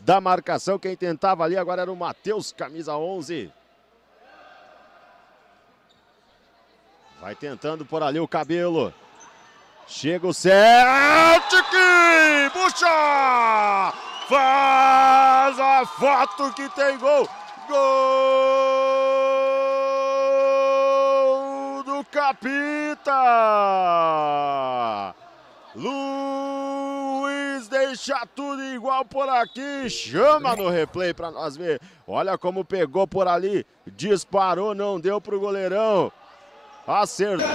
da marcação. Quem tentava ali agora era o Matheus, camisa 11. Vai tentando por ali o Cabelo. Chega o Celtic, puxa! Faz a foto que tem gol! Gol do Capita! Luiz deixa tudo igual por aqui, chama no replay para nós ver. Olha como pegou por ali, disparou, não deu pro goleirão. Acertou.